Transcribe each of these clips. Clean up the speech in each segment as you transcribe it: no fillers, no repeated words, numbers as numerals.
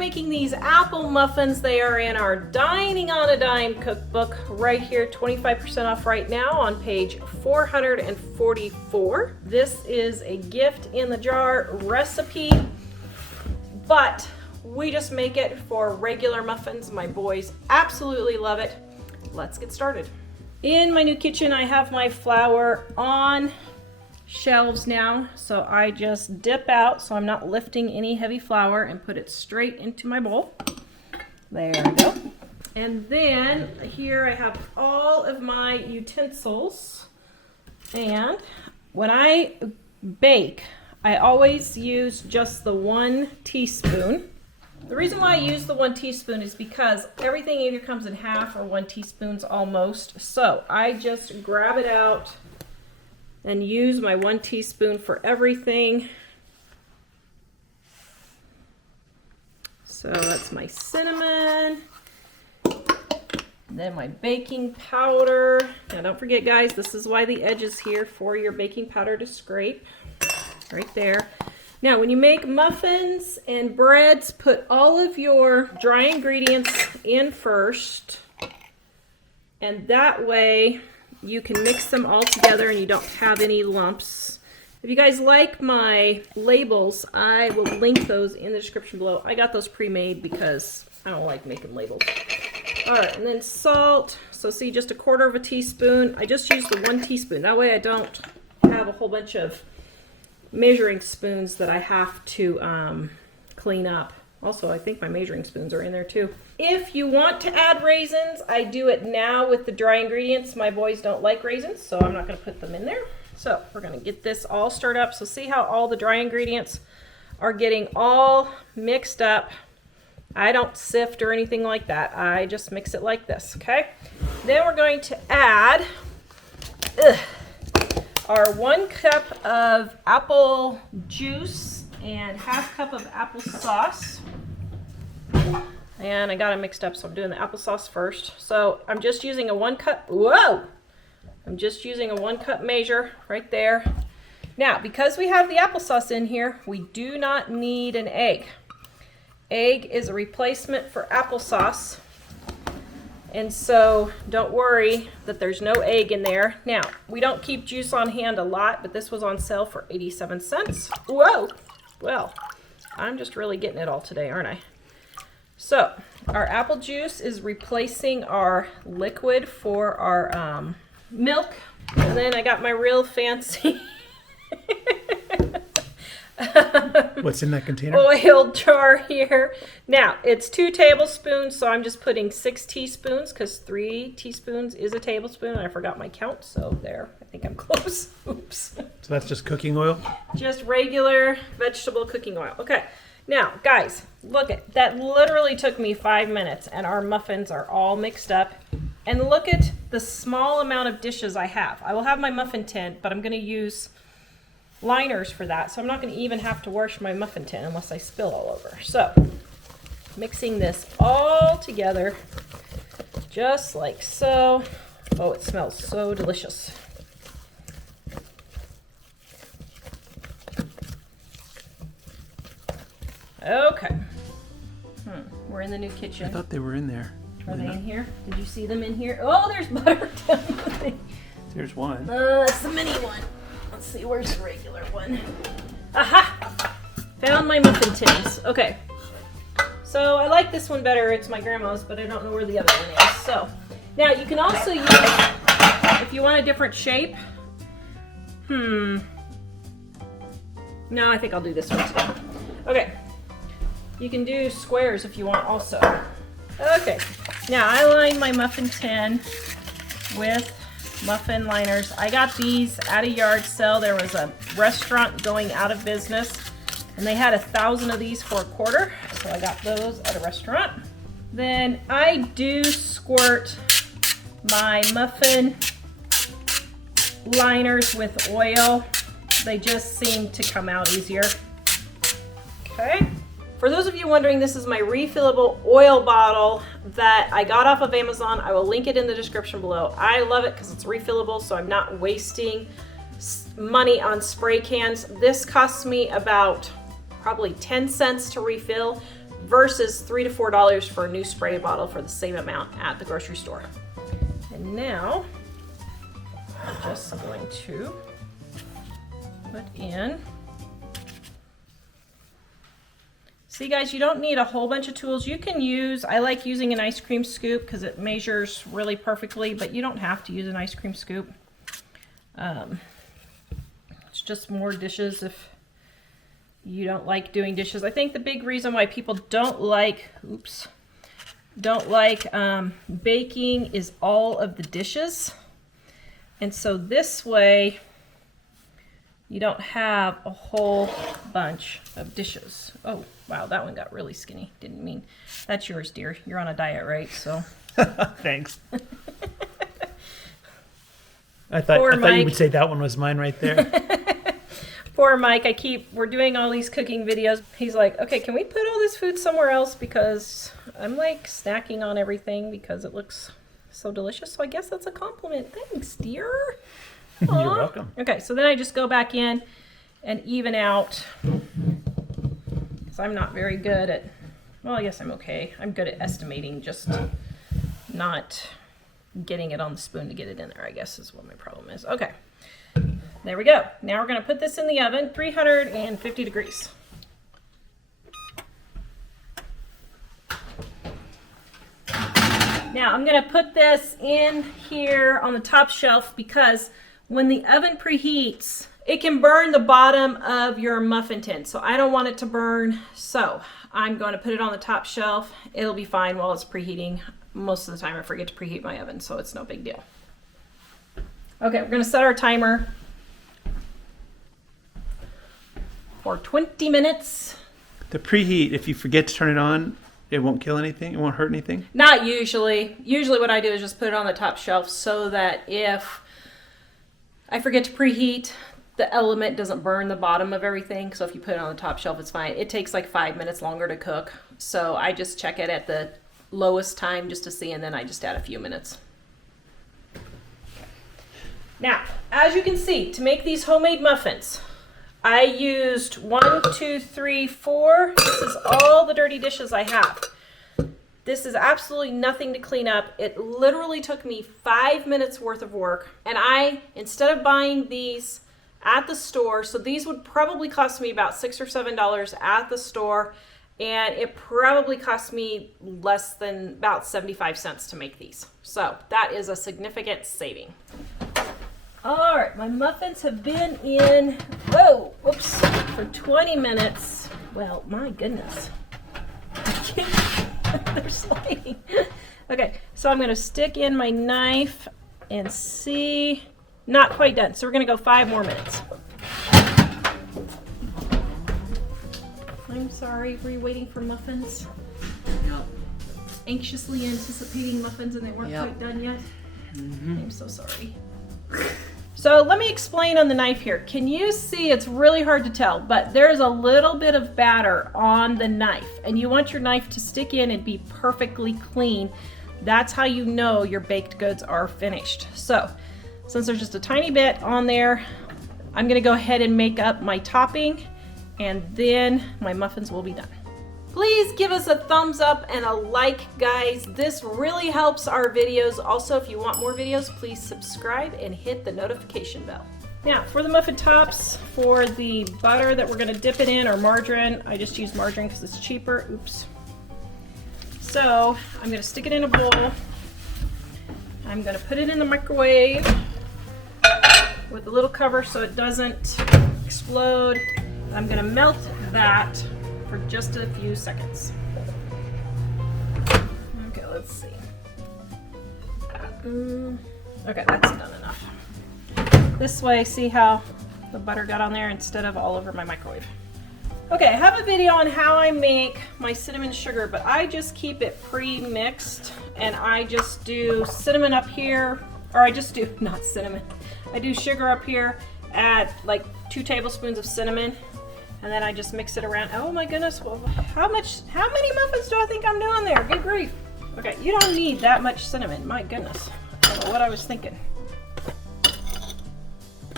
making these apple muffins. They are in our Dining on a Dime cookbook right here, 25% off right now on page 444. This is a gift in the jar recipe, but we just make it for regular muffins. My boys absolutely love it. Let's get started. In my new kitchen, I have my flour on shelves now, so I just dip out so I'm not lifting any heavy flour and put it straight into my bowl. There we go. And then here I have all of my utensils, and when I bake I always use just the 1 teaspoon. The reason why I use the 1 teaspoon is because everything either comes in half or 1 teaspoons almost, so I just grab it out and use my 1 teaspoon for everything. So that's my cinnamon, then my baking powder. Now don't forget guys, this is why the edge is here, for your baking powder to scrape, right there. Now when you make muffins and breads, put all of your dry ingredients in first, and that way you can mix them all together and you don't have any lumps. If you guys like my labels, I will link those in the description below. I got those pre-made because I don't like making labels. All right, and then salt. So see, just 1/4 teaspoon. I just use the 1 teaspoon. That way I don't have a whole bunch of measuring spoons that I have to clean up. Also, I think my measuring spoons are in there too. If you want to add raisins, I do it now with the dry ingredients. My boys don't like raisins, so I'm not going to put them in there. So we're going to get this all stirred up. So see how all the dry ingredients are getting all mixed up. I don't sift or anything like that. I just mix it like this, okay? Then we're going to add our 1 cup of apple juice and 1/2 cup of applesauce. And I got them mixed up, so I'm doing the applesauce first. So I'm just using a 1 cup, whoa! I'm just using a 1 cup measure right there. Now, because we have the applesauce in here, we do not need an egg. Egg is a replacement for applesauce. And so don't worry that there's no egg in there. Now, we don't keep juice on hand a lot, but this was on sale for 87 cents. Whoa! Well, I'm just really getting it all today, aren't I? So, our apple juice is replacing our liquid for our milk. And then I got my real fancy what's in that container? Oil jar here. Now, it's 2 tablespoons, so I'm just putting 6 teaspoons because 3 teaspoons is a tablespoon, and I forgot my count, so there. I think I'm close. Oops. So that's just cooking oil? Just regular vegetable cooking oil. Okay. Now, guys, look at that. Literally took me 5 minutes, and our muffins are all mixed up. And look at the small amount of dishes I have. I will have my muffin tin, but I'm going to use liners for that, so I'm not going to even have to wash my muffin tin unless I spill all over. So, mixing this all together, just like so. Oh, it smells so delicious. Okay. We're in the new kitchen. I thought they were in there. Are they in here? Did you see them in here? Oh, there's butter down the There's one. that's the mini one. Let's see, where's the regular one? Aha! Found my muffin tins. Okay. So I like this one better. It's my grandma's, but I don't know where the other one is. So now you can also use, if you want a different shape. No, I think I'll do this one today. Okay. You can do squares if you want also. Okay. Now I line my muffin tin with muffin liners. I got these at a yard sale. There was a restaurant going out of business and they had 1,000 of these for $1, so I got those at a restaurant. Then I do squirt my muffin liners with oil. They just seem to come out easier. Okay. For those of you wondering, this is my refillable oil bottle that I got off of Amazon. I will link it in the description below. I love it because it's refillable, so I'm not wasting money on spray cans. This costs me about probably 10 cents to refill. versus $3 to $4 for a new spray bottle for the same amount at the grocery store. And now I'm just going to put in. See guys, you don't need a whole bunch of tools. You can use, I like using an ice cream scoop because it measures really perfectly, but you don't have to use an ice cream scoop. It's just more dishes if you don't like doing dishes. I think the big reason why people don't like, baking is all of the dishes. And so this way, you don't have a whole bunch of dishes. Oh, wow, that one got really skinny. Didn't mean. That's yours, dear. You're on a diet, right? So. Thanks. I thought you would say that one was mine right there. Poor Mike. We're doing all these cooking videos. He's like, okay, can we put all this food somewhere else? Because I'm like snacking on everything because it looks so delicious. So I guess that's a compliment. Thanks, dear. You're welcome. Okay, so then I just go back in and even out because I'm not very good at, well, I guess I'm okay. I'm good at estimating, just not getting it on the spoon to get it in there, I guess is what my problem is. Okay, there we go. Now we're going to put this in the oven, 350 degrees. Now I'm going to put this in here on the top shelf because when the oven preheats, it can burn the bottom of your muffin tin. So I don't want it to burn. So I'm going to put it on the top shelf. It'll be fine while it's preheating. Most of the time I forget to preheat my oven, so it's no big deal. Okay, we're going to set our timer for 20 minutes. The preheat, if you forget to turn it on, it won't kill anything? It won't hurt anything? Not usually. Usually what I do is just put it on the top shelf so that if I forget to preheat, the element doesn't burn the bottom of everything. So if you put it on the top shelf, it's fine. It takes like 5 minutes longer to cook. So I just check it at the lowest time just to see, and then I just add a few minutes. Now, as you can see, to make these homemade muffins, I used 1, 2, 3, 4. This is all the dirty dishes I have. This is absolutely nothing to clean up. It literally took me 5 minutes worth of work. And instead of buying these at the store, so these would probably cost me about $6 or $7 at the store. And it probably cost me less than about 75 cents to make these. So that is a significant saving. All right, my muffins have been in, for 20 minutes. Well, my goodness. They're sliding. Okay, so I'm going to stick in my knife and see. Not quite done, so we're going to go 5 more minutes. I'm sorry, were you waiting for muffins? Yep. Anxiously anticipating muffins and they weren't Yep. quite done yet? Mm-hmm. I'm so sorry. So let me explain on the knife here. Can you see, it's really hard to tell, but there's a little bit of batter on the knife and you want your knife to stick in and be perfectly clean. That's how you know your baked goods are finished. So since there's just a tiny bit on there, I'm gonna go ahead and make up my topping and then my muffins will be done. Please give us a thumbs up and a like, guys. This really helps our videos. Also, if you want more videos, please subscribe and hit the notification bell. Now, for the muffin tops, for the butter that we're gonna dip it in, or margarine, I just use margarine because it's cheaper. Oops. So, I'm gonna stick it in a bowl. I'm gonna put it in the microwave with a little cover so it doesn't explode. I'm gonna melt that for just a few seconds. Okay, let's see. Okay, that's done enough. This way, see how the butter got on there instead of all over my microwave. Okay, I have a video on how I make my cinnamon sugar, but I just keep it pre-mixed and I just do cinnamon up here, or I just do, not cinnamon, I do sugar up here, add like 2 tablespoons of cinnamon, and then I just mix it around. Oh my goodness, well, how many muffins do I think I'm doing there? Good grief. Okay, you don't need that much cinnamon, my goodness. I don't know what I was thinking.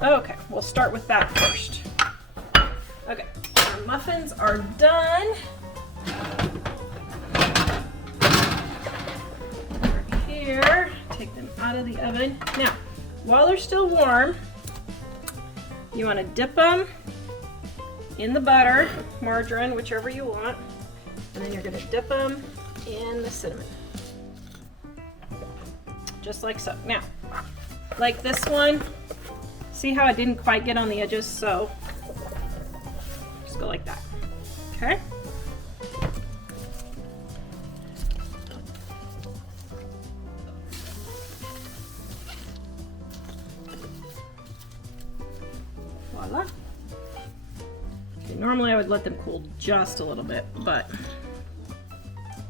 Okay, we'll start with that first. Okay, our muffins are done. out of the oven. Now, while they're still warm, you want to dip them in the butter, margarine, whichever you want, and then you're going to dip them in the cinnamon. Just like so. Now, like this one, see how I didn't quite get on the edges, so just go like that. Okay? Voila. Okay, normally I would let them cool just a little bit, but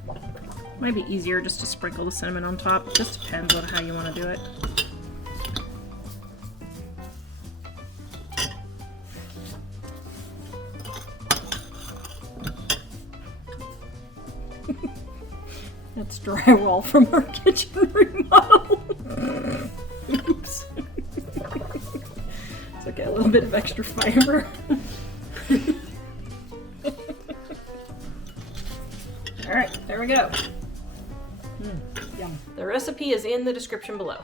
it might be easier just to sprinkle the cinnamon on top. It just depends on how you want to do it. That's drywall from our kitchen remodel. Oops. It's okay, a little bit of extra fiber. All right, there we go. Yum. The recipe is in the description below.